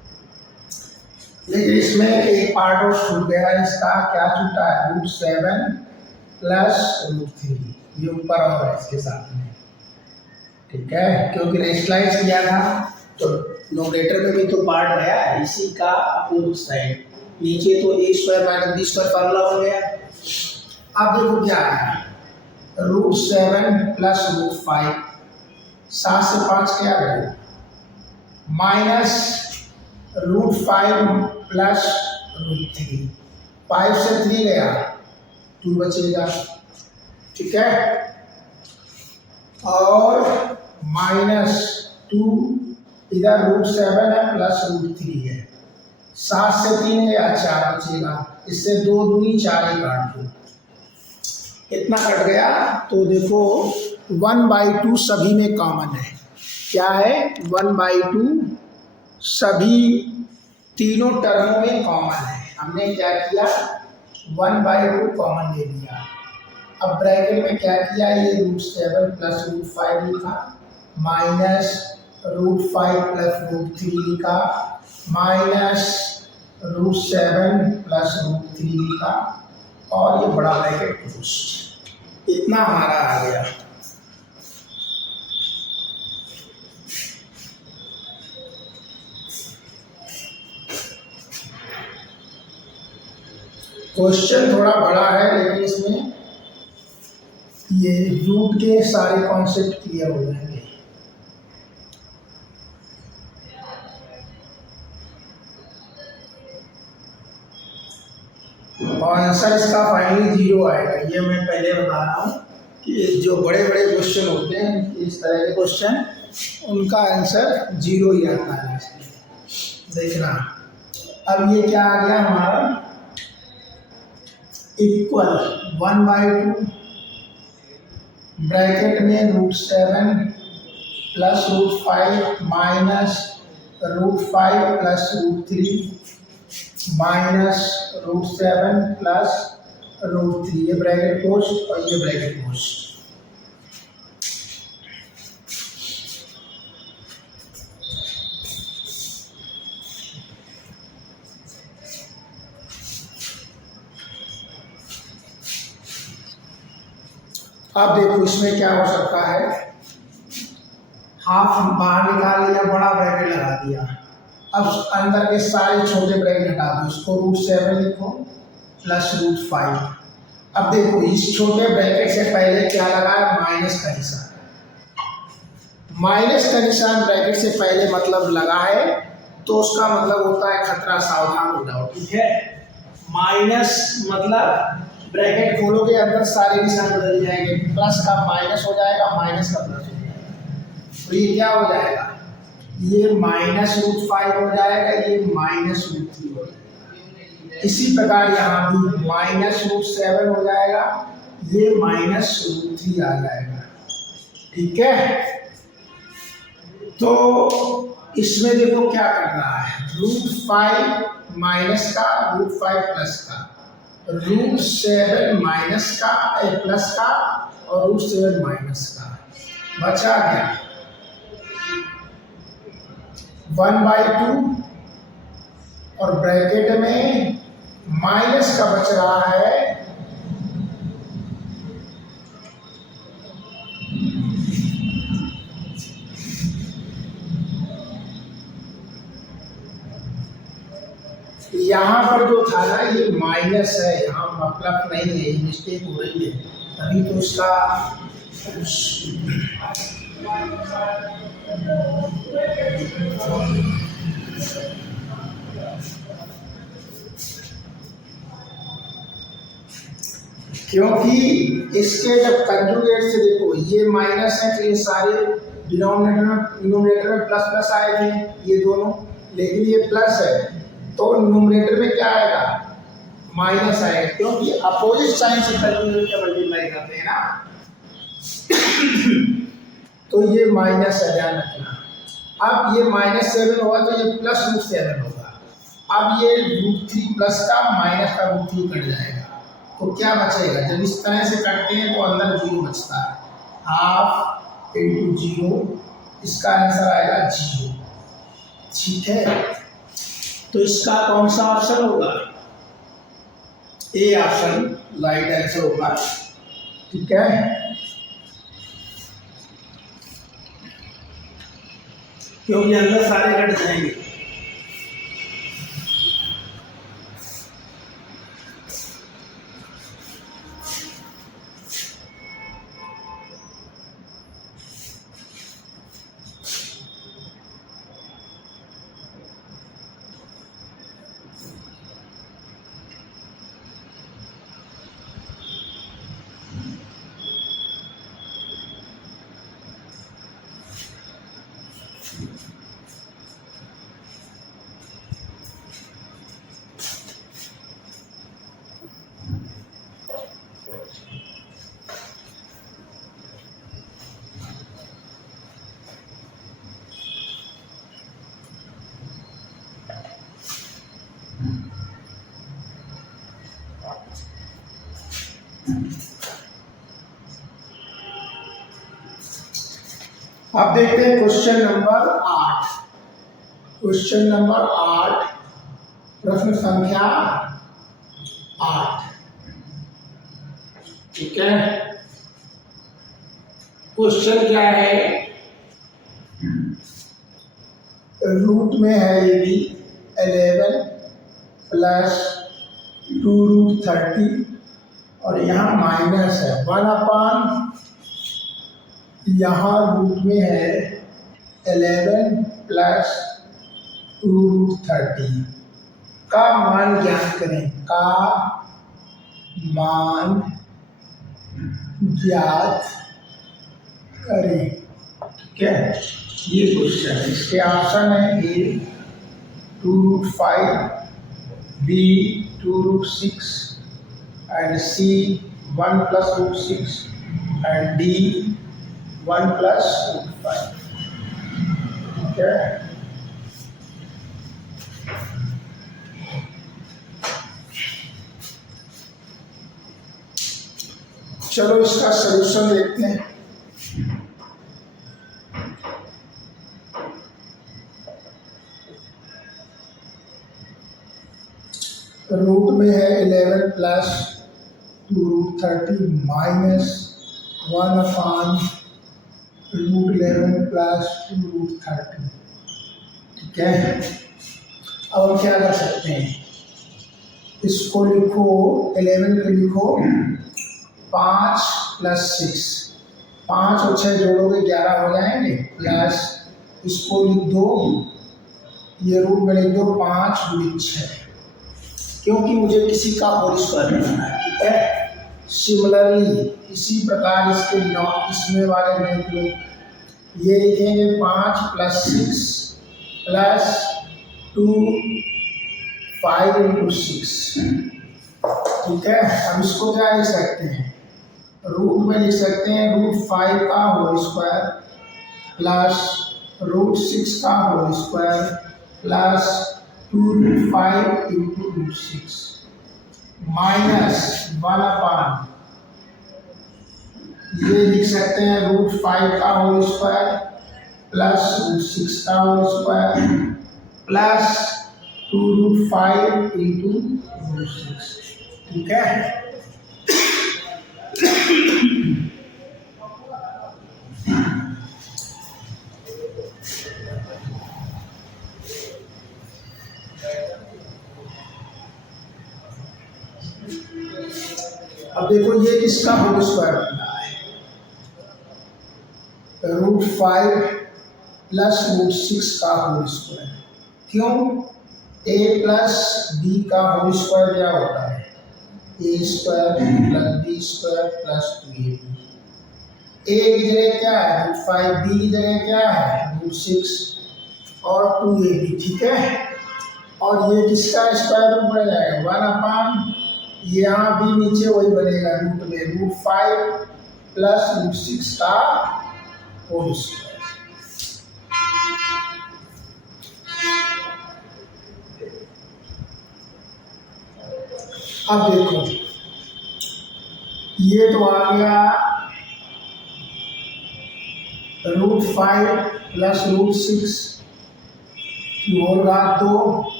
लेकिन इसमें एक पार्ट और छूट गया है, इसका क्या छूटा है, √7 प्लस √3, ये ऊपर और है इसके साथ में, ठीक है, क्योंकि रेशनलाइज किया था तो नोमेरेटर में भी तो पार्ट गया है इसी का अपोजिट साइड, नीचे तो a² - b² फार्मूला हो गया। अब देखो क्या आया, √7 प्लस √5, 7 से 5 क्या गया, माइनस √5 प्लस √3, 5 से 3 गया, 2 बचेगा, ठीक है, और -2 इधर √7 है प्लस √3 है, 7 से 3 गया, 4 बचेगा, इससे 2 दूनी 4 ही काट दो, इतना कट गया। तो देखो 1/2 सभी में कॉमन है, क्या है, 1/2 सभी तीनों टर्मों में कॉमन है, हमने क्या किया, 1/2 कॉमन ले लिया। अब ब्रैकेट में क्या किया, ये √7 प्लस √5 लिखा, माइनस √5 प्लस √3 लिखा, माइनस √7 प्लस √3 लिखा, और ये बड़ा ब्रैकेट क्लोज, इतना हमारा आ गया। क्वेश्चन थोड़ा बड़ा है, लेकिन इसमें ये रूट के सारे कॉन्सेप्ट क्लियर हो जाएंगे। और आंसर इसका फाइनली 0 आएगा, ये मैं पहले बता रहा हूँ कि जो बड़े बड़े क्वेश्चन होते हैं इस तरह के क्वेश्चन, उनका आंसर 0 ही आता है। देखना, अब ये क्या आ गया हमारा, इक्वल 1/2 ब्रैकेट में √7 plus √5 minus √5 plus √3 minus √7 plus √3, ये ब्रैकेट क्लोज और ये ब्रैकेट क्लोज। अब देखो इसमें क्या हो सकता है, हाफ बाहर निकाल लिया, बड़ा ब्रैकेट लगा दिया, अब अंदर के सारे छोटे ब्रैकेट हटा दो, इसको √7 लिखो प्लस √5। अब देखो इस छोटे ब्रैकेट से पहले क्या लगा है, माइनस का निशान, माइनस का निशान ब्रैकेट से पहले मतलब लगा है, तो उसका मतलब होता है खतरा, सावधान हो जाओ, ठीक है। माइनस मतलब ब्रैकेट खोलोगे अंदर सारे निशान बदल जाएंगे, प्लस का माइनस हो जाएगा, माइनस का प्लस हो जाएगा, तो ये क्या हो जाएगा, ये माइनस √5 हो जाएगा, ये माइनस √3 हो जाएगा। इसी प्रकार यहाँ भी माइनस √7 हो जाएगा, ये माइनस √3 आ जाएगा, ठीक है। तो इसमें देखो क्या कर रहा है, √5 माइनस का, √5 प्लस का, √7 माइनस का प्लस का, और √7 माइनस का, बचा क्या, 1/2 और ब्रैकेट में माइनस का बच रहा है, यहाँ पर जो था ना ये माइनस है, यहाँ मतलब नहीं है, मिस्टेक हो रही है, अभी तो उसका क्योंकि इसके जब कंजुगेट से देखो ये माइनस है, तो ये सारे डिनोमिनेटर में प्लस प्लस आए थे ये दोनों, लेकिन ये प्लस है तो न्यूमरेटर में क्या आएगा, माइनस आएगा, क्योंकि अपोजिट साइन से कंजुगेट मल्टीप्लाई करते हैं ना। तो ये माइनस है, ध्यान रखना। अब ये -7 होगा तो ये प्लस √7 होगा। अब ये √3 प्लस का माइनस का √3 कट जाएगा, तो क्या बचेगा, जब इस तरह से कटते हैं तो अंदर 0 बचता है, ½ × 0, इसका आंसर आएगा 0, ठीक है। तो इसका कौन सा ऑप्शन होगा? ए ऑप्शन राइट आंसर होगा। ठीक है, क्योंकि अंदर सारे कट जाएंगे। अब देखते हैं क्वेश्चन नंबर 8। क्वेश्चन नंबर 8, प्रश्न संख्या 8। ठीक है, क्वेश्चन क्या है? रूट में है ये भी 11 प्लस 2√30 और यहाँ माइनस है 1/, यहाँ रूट में है 11 प्लस 2√30 का मान ज्ञात करें। का मान ज्ञात करें। ठीक है, ये क्वेश्चन है। इसके ऑप्शन है ए 2√5, B 2√6 and C 1 + √6 and D 1 + √5। ठीक है, चलो इसका सलूशन देखते हैं। रूट में है 11 प्लस 2√30 माइनस 1/√11 प्लस 2√30। ठीक है, अब हम क्या कर सकते हैं? इसको लिखो, 11 को लिखो 5 + 6, 5 और 6 जोड़ोगे 11 हो जाएंगे, प्लस इसको लिख दो, ये रूट में लिख दो 5 × 6, क्योंकि मुझे किसी का होल स्क्वायर निकालना है। ठीक है, सिमिलरली इसी प्रकार इसमें वाले में लो, ये लिखेंगे 5 + 6 प्लस 2 5 × 6। ठीक है, हम इसको क्या लिख सकते हैं? रूट में लिख सकते हैं √5 का होल स्क्वायर प्लस √6 का होल स्क्वायर प्लस 2√5 × √6 माइनस 1/, ये लिख सकते हैं √5 का होल स्क्वायर प्लस √6 का होल स्क्वायर प्लस 2√5 × √6। ठीक है, अब देखो ये किसका होल स्क्वायर बन रहा है? √5 प्लस √6 का होल स्क्वायर। क्यों? a प्लस b का होल स्क्वायर क्या होता है? a² plus b² plus 2ab। a की जगह क्या है? √5, b की जगह क्या है? √6 और 2ab। ठीक है, और ये किसका स्क्वायर रूट बन जाएगा? 1/, यहाँ भी नीचे वही बनेगा रूट में √5 प्लस √6 का होल स्क्वायर। अब देखो ये तो आ गया √5 प्लस √6 की होल घात 2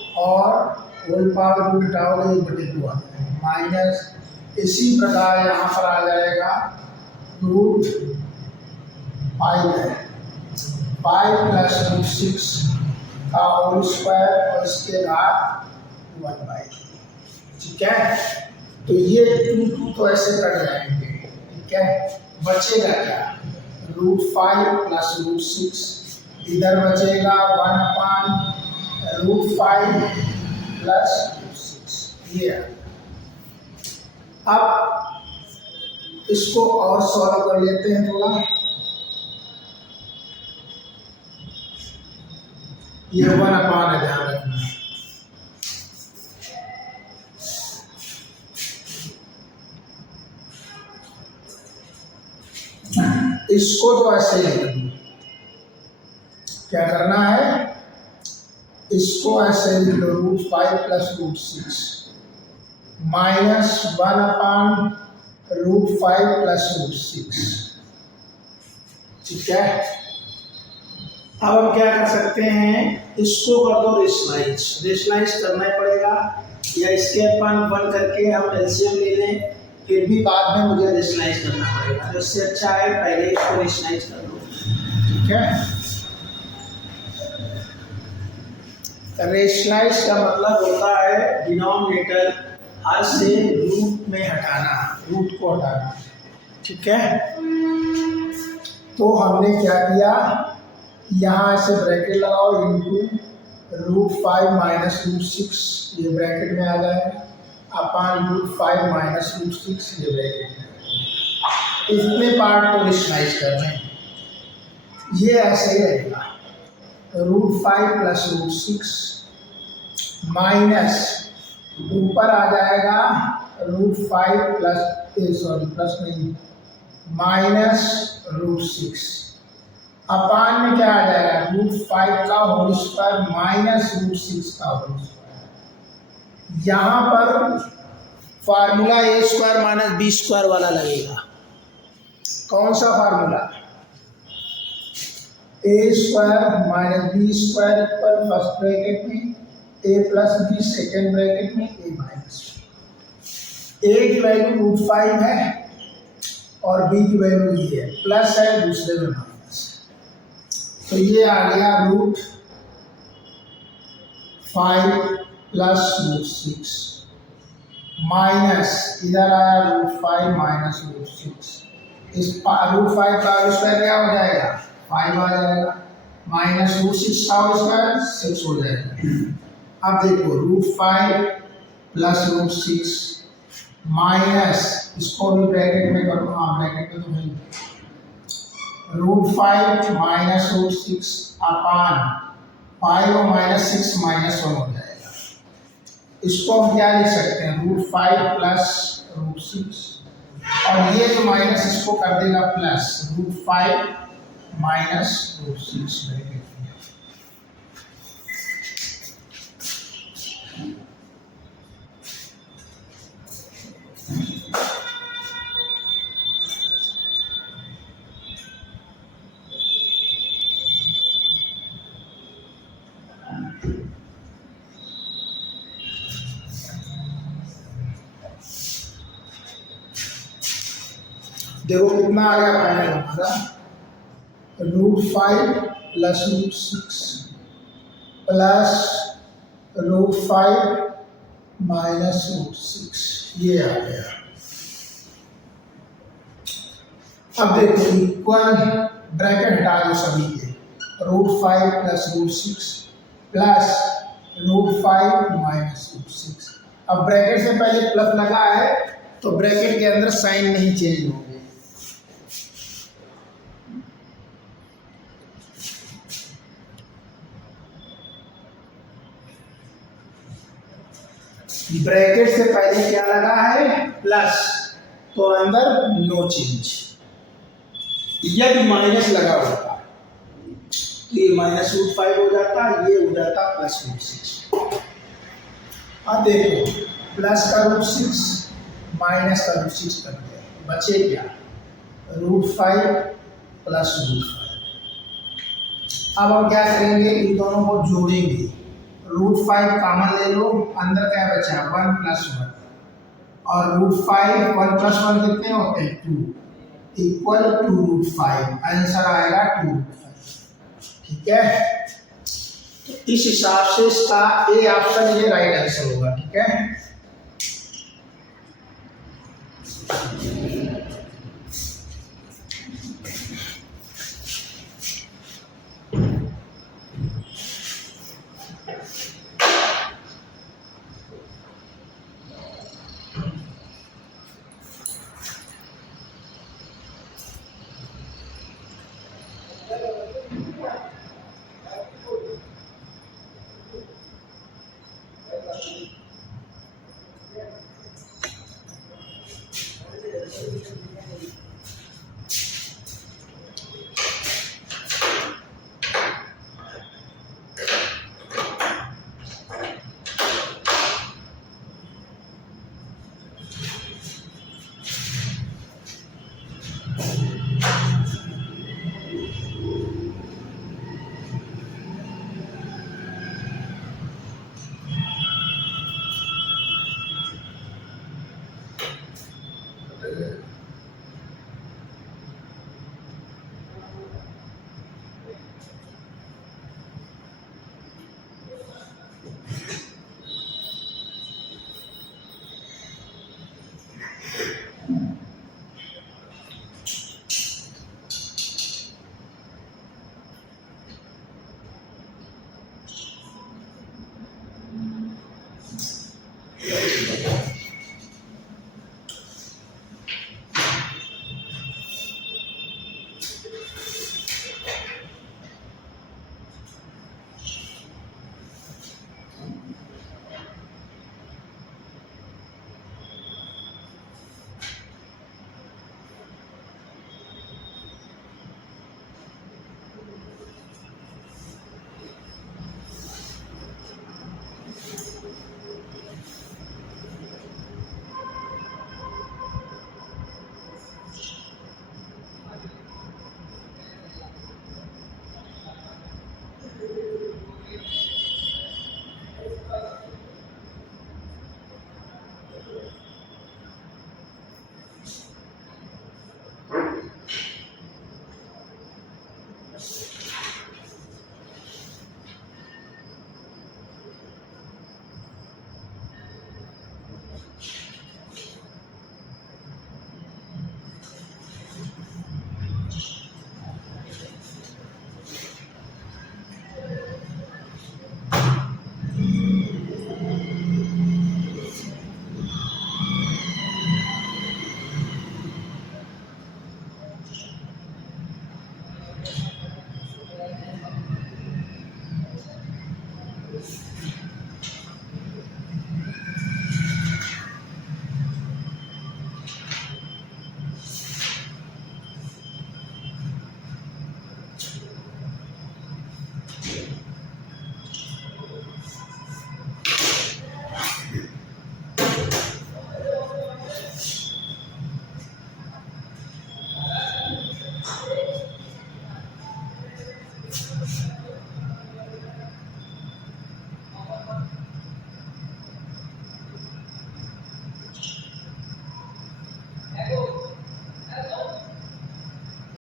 और होल पावर रूट हटाओगे 1/2 आ जाएगा माइनस। इसी प्रकार यहाँ पर आ जाएगा रूट 5 है 5 प्लस रूट 6 का होल स्क्वायर और इसके घात 1/3। ठीक है, तो ये 2 तो ऐसे कट जाएंगे। ठीक है, बचेगा क्या? रूट 5 प्लस रूट 6, इधर बचेगा 1/√5 प्लस रूट 6। ये अब इसको और सॉल्व कर लेते हैं थोड़ा। ये 1/, ध्यान रखना। इसको तो ऐसे लिख दो। क्या करना है? इसको ऐसे लिख लो root 5 plus root 6 minus 1/√5 plus root 6। ठीक है, अब हम क्या कर सकते हैं? इसको कर दो रेशनलाइज। रेशनलाइज करना ही पड़ेगा, या इसके अपन 1 करके हम एलसीएम ले लें, फिर भी बाद में मुझे रेशनलाइज करना पड़ेगा। तो इससे अच्छा है पहले इसको रेशनलाइज कर दो। ठीक है, रेशनलाइज का मतलब होता है डिनोमिनेटर हर से रूट में हटाना, रूट को हटाना। ठीक है, तो हमने क्या किया? यहाँ से ब्रैकेट लगाओ इनटू रूट 5 माइनस रूट 6, ये ब्रैकेट में आ जाएगा, अपॉन रूट 5 माइनस रूट 6, ये ब्रैकेट में। इतने पार्ट को रेशनलाइज कर रहे हैं, ये ऐसे ही रहेगा रूट 5 प्लस रूट 6 माइनस ऊपर आ जाएगा रूट 5 प्लस नहीं माइनस रूट 6, अपान में क्या आ जाएगा? रूट 5 का होल स्क्वायर माइनस रूट 6 का होल स्क्वायर। यहाँ पर फार्मूला ए स्क्वायर माइनस बी स्क्वायर वाला लगेगा। कौन सा फार्मूला? ए स्क्वायर माइनस बी स्क्वायर पर फर्स्ट ब्रैकेट में, ए प्लस बी सेकेंड ब्रैकेट में, ए माइनस। ए की वैल्यू रूट 5 है और बी की वैल्यू ये है, प्लस है, दूसरे में माइनस। तो ये आ गया रूट 5 प्लस रूट 6 माइनस इधर आया रूट 5 माइनस रूट 6। इस रूट 5 का स्क्वायर क्या हो जाएगा? 5 आ जाएगा, माइनस रूट 6 का स्क्वायर 6 हो जाएगा। अब देखो रूट 5 प्लस रूट 6 माइनस, इसको भी ब्रैकेट में करो। हाँ, ब्रैकेट में तो नहीं, रूट 5 माइनस रूट 6 अपान 5 और माइनस 6 माइनस 1 हो जाएगा। इसको हम क्या लिख सकते हैं? रूट 5 प्लस रूट 6, और ये जो माइनस इसको कर देगा plus, root 5 minus root 6 bracket में। देखो कितना आ गया फाइनल हमारा? Root 5 plus root 6 plus root 5 minus root 6, ये आ गया। अब देखो इक्वल ब्रैकेट हटा दो सभी के, root 5 plus root 6 plus root 5 minus root 6। अब ब्रैकेट से पहले प्लस लगा है तो ब्रैकेट के अंदर साइन नहीं चेंज होंगे। ब्रैकेट से पहले क्या लगा है? प्लस, तो अंदर नो चेंज। यदि माइनस लगा होता तो ये माइनस रूट 5 हो जाता, ये हो जाता प्लस रूट 6। अब देखो प्लस का रूट 6 माइनस का रूट 6 कर दिया, बचे क्या? Root 5 plus root 5। अब हम क्या करेंगे? इन दोनों को जोड़ेंगे। √5 कॉमन ले लो, अंदर क्या बचा 1 + 1 और √5 1 + 1 कितने होते हैं 2 इक्वल टू √5 आंसर आएगा 2√5। ठीक है, तो इस हिसाब से इसका ए ऑप्शन ये राइट आंसर होगा। ठीक है,